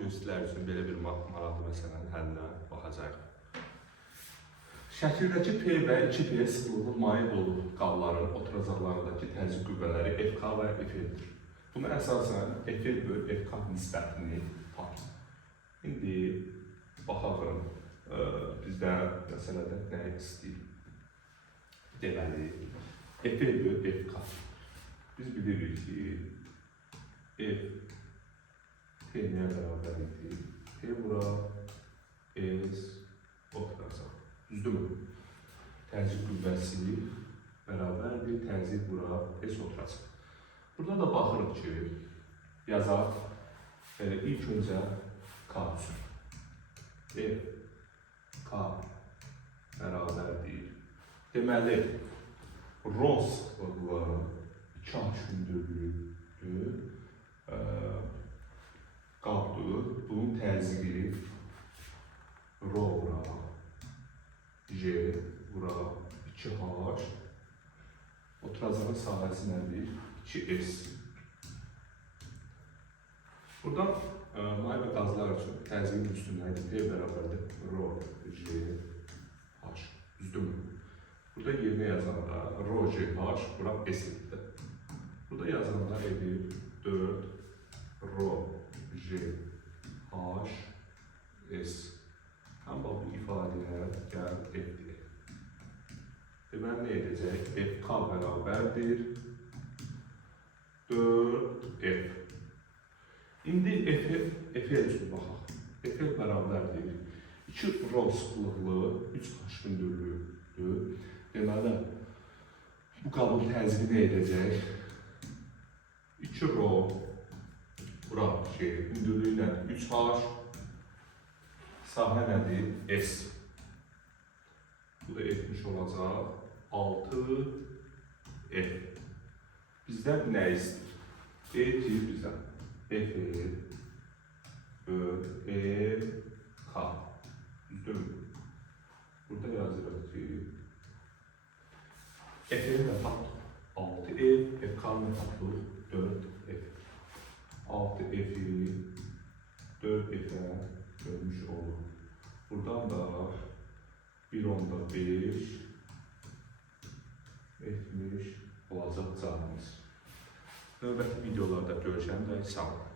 gözlüklər üçün belə bir maraqlı məsələnin həllinə baxacağıq. Şəkildəki P və 2P sıxlığı maye dolu qabların oturacaqlarındakı təzyiq qüvvələri FK və FL-dir. Buna əsasən FL bölü FK nisbətini tapın. İndi baxalım, bizdə məsələdə nə istəyir? Deməli, FL bölü FK. Biz bilirik ki, F T-yə bərabər edir. T bura S oturacaq. Düzdürmü? Təzyiq qüvvəsi bərabərdir. Təzyiq bura S oturacaq. Burada da baxırıq ki, yazaq. İlk öncə K üçün. F K bərabərdir. Deməli, rho sıxlığı 2H-ün dövlüdür. Qabdır. Bunun təzyiqi rho bura, J bura 2H. Oturacağın sahəsi nədir? 2S. Buradan maye və qazlar üçün təzyiqin üstünlüyü P bərabərdir. Rho J H. Düzdürmü? Burada yerinə yazanda rho J H bura S-dir. Burada yazanda edir 4 rho J H S. Həm bu ifadəyə gəl F. Deməli, nə edəcək? FK bərabərdir 4F. İndi F-ə üçün baxaq. F bərabərdir 2 rho sıxlıqlı 3H-ün dövlüdür. Deməli, bu qabın təzyiqi nə edəcək? 2 rho bura hündürlüyü nədir? 3H. Sahə nədir? S. Bu da etmiş olacaq 6F. Bizdən nə istəyir? Deyir bizdən F böl K. Düzdürmü? Burada yazırıq ki F'ni də tapdıq 6F, FK'nı da tapdıq 4F. 6F'i 4F'e bölmüş olur. Buradan da 1/5 etmiş olacaq cavabımız. Növbəti videolarda görüşəndə sağ olun.